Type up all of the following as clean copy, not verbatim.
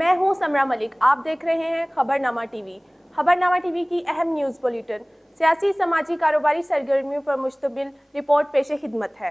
میں ہوں سمرا ملک، آپ دیکھ رہے ہیں خبرنامہ ٹی وی۔ خبرنامہ ٹی وی کی اہم نیوز بلیٹن سیاسی سماجی کاروباری سرگرمیوں پر مشتمل رپورٹ پیش خدمت ہے۔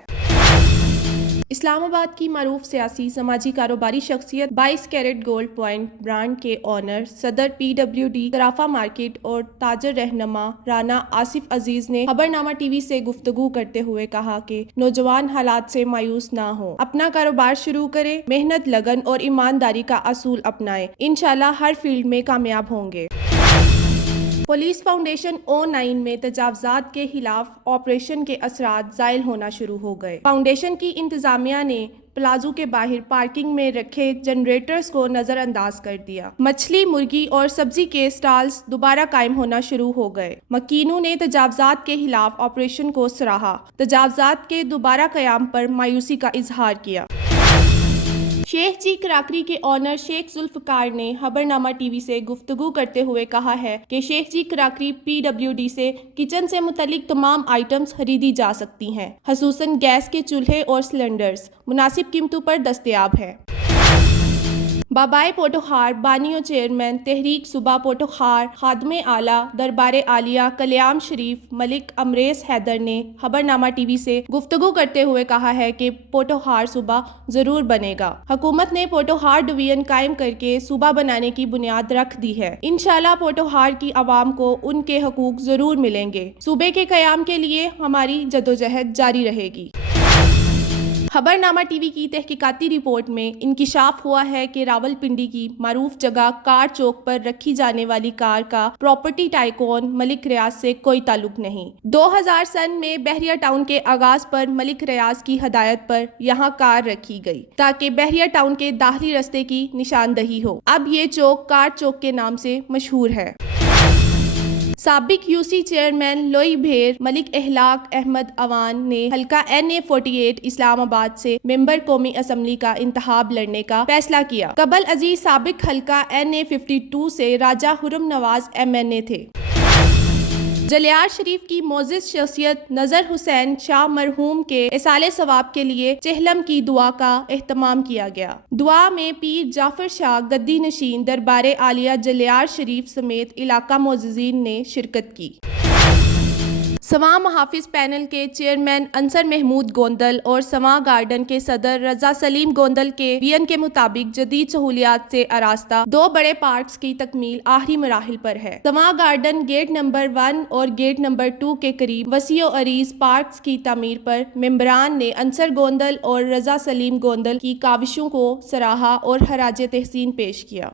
اسلام آباد کی معروف سیاسی سماجی کاروباری شخصیت 22 کیرٹ گولڈ پوائنٹ برانڈ کے آنر صدر PWD صرافہ مارکیٹ اور تاجر رہنما رانا آصف عزیز نے خبرنامہ ٹی وی سے گفتگو کرتے ہوئے کہا کہ نوجوان حالات سے مایوس نہ ہوں، اپنا کاروبار شروع کریں، محنت، لگن اور ایمانداری کا اصول اپنائیں، انشاءاللہ ہر فیلڈ میں کامیاب ہوں گے۔ پولیس فاؤنڈیشن O9 میں تجاوزات کے خلاف آپریشن کے اثرات زائل ہونا شروع ہو گئے۔ فاؤنڈیشن کی انتظامیہ نے پلازو کے باہر پارکنگ میں رکھے جنریٹرز کو نظر انداز کر دیا۔ مچھلی، مرغی اور سبزی کے سٹالز دوبارہ قائم ہونا شروع ہو گئے۔ مکینوں نے تجاوزات کے خلاف آپریشن کو سراہا، تجاوزات کے دوبارہ قیام پر مایوسی کا اظہار کیا۔ شیخ جی کراکری کے آنر شیخ ذوالفقار نے خبرنامہ ٹی وی سے گفتگو کرتے ہوئے کہا ہے کہ شیخ جی کراکری PWD سے کچن سے متعلق تمام آئٹمز خریدی جا سکتی ہیں، خصوصاً گیس کے چولہے اور سلنڈرز مناسب قیمتوں پر دستیاب ہیں۔ بابائے پوٹوخار بانی و چیئرمین تحریک صوبہ پوٹوخار خادم اعلیٰ دربار عالیہ کلیام شریف ملک امریس حیدر نے خبرنامہ ٹی وی سے گفتگو کرتے ہوئے کہا ہے کہ پوٹوخار صوبہ ضرور بنے گا۔ حکومت نے پوٹوخار ڈویژن قائم کر کے صوبہ بنانے کی بنیاد رکھ دی ہے۔ انشاءاللہ پوٹوخار کی عوام کو ان کے حقوق ضرور ملیں گے۔ صوبے کے قیام کے لیے ہماری جدوجہد جاری رہے گی۔ خبرنامہ ٹی وی کی تحقیقاتی رپورٹ میں انکشاف ہوا ہے کہ راولپنڈی کی معروف جگہ کار چوک پر رکھی جانے والی کار کا پراپرٹی ٹائکون ملک ریاض سے کوئی تعلق نہیں۔ 2000 سن میں بحریہ ٹاؤن کے آغاز پر ملک ریاض کی ہدایت پر یہاں کار رکھی گئی تاکہ بحریہ ٹاؤن کے داخلی رستے کی نشاندہی ہو۔ اب یہ چوک کار چوک کے نام سے مشہور ہے۔ سابق UC چیئرمین لوئی بھیر ملک اخلاق احمد اوان نے حلقہ NA48 اسلام آباد سے ممبر قومی اسمبلی کا انتخاب لڑنے کا فیصلہ کیا۔ قبل ازیں سابق حلقہ NA52 سے راجہ خرم نواز MNA تھے۔ جلیار شریف کی معزز شخصیت نذر حسین شاہ مرحوم کے ایصال ثواب کے لیے چہلم کی دعا کا اہتمام کیا گیا۔ دعا میں پیر جعفر شاہ گدی نشین دربار عالیہ جلیار شریف سمیت علاقہ معززین نے شرکت کی۔ سواں محافظ پینل کے چیئرمین انصر محمود گوندل اور سواں گارڈن کے صدر رضا سلیم گوندل کے بیان کے مطابق جدید سہولیات سے آراستہ 2 بڑے پارکس کی تکمیل آخری مراحل پر ہے۔ سواں گارڈن گیٹ نمبر 1 اور گیٹ نمبر 2 کے قریب وسیع و عریض پارکس کی تعمیر پر ممبران نے انصر گوندل اور رضا سلیم گوندل کی کاوشوں کو سراہا اور خراج تحسین پیش کیا۔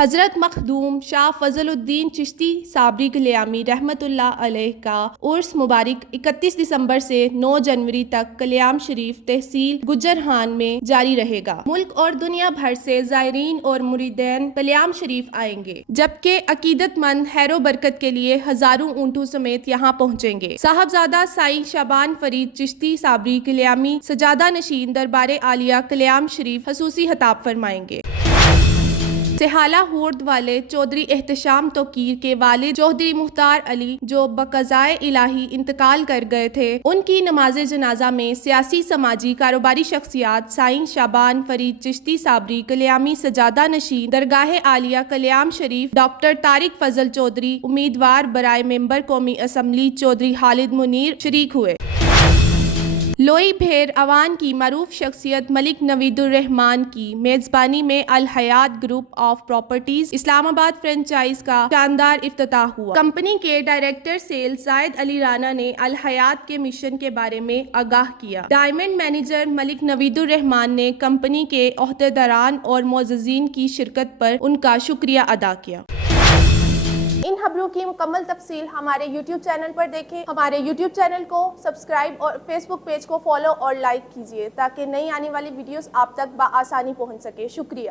حضرت مخدوم شاہ فضل الدین چشتی صابری کلیامی رحمۃ اللہ علیہ کا عرس مبارک 31 دسمبر سے 9 جنوری تک کلیام شریف تحصیل گجرہان میں جاری رہے گا۔ ملک اور دنیا بھر سے زائرین اور مریدین کلیام شریف آئیں گے، جبکہ عقیدت مند خیر و برکت کے لیے ہزاروں اونٹوں سمیت یہاں پہنچیں گے۔ صاحبزادہ سائیں شعبان فرید چشتی صابری کلیامی سجادہ نشین دربار عالیہ کلیام شریف خصوصی خطاب فرمائیں گے۔ سہالہ ہورد والے چودھری احتشام توقیر کے والد چودھری مختار علی جو بقضائے الہی انتقال کر گئے تھے، ان کی نماز جنازہ میں سیاسی سماجی کاروباری شخصیات سائیں شعبان فرید چشتی صابری کلیامی سجادہ نشین درگاہ عالیہ کلیام شریف ڈاکٹر طارق فضل چودھری امیدوار برائے ممبر قومی اسمبلی چودھری خالد منیر شریک ہوئے۔ لوئی بھیر اوان کی معروف شخصیت ملک نوید الرحمان کی میزبانی میں الحیات گروپ آف پراپرٹیز اسلام آباد فرنچائز کا شاندار افتتاح ہوا۔ کمپنی کے ڈائریکٹر سیلز زاہد علی رانا نے الحیات کے مشن کے بارے میں آگاہ کیا۔ ڈائمنڈ مینیجر ملک نوید الرحمان نے کمپنی کے عہدیداران اور معززین کی شرکت پر ان کا شکریہ ادا کیا۔ ان خبروں کی مکمل تفصیل ہمارے YouTube چینل پر دیکھیں۔ ہمارے YouTube چینل کو سبسکرائب اور فیس بک پیج کو فالو اور لائک کیجیے تاکہ نئی آنے والی ویڈیوز آپ تک بآسانی پہنچ سکے۔ شکریہ۔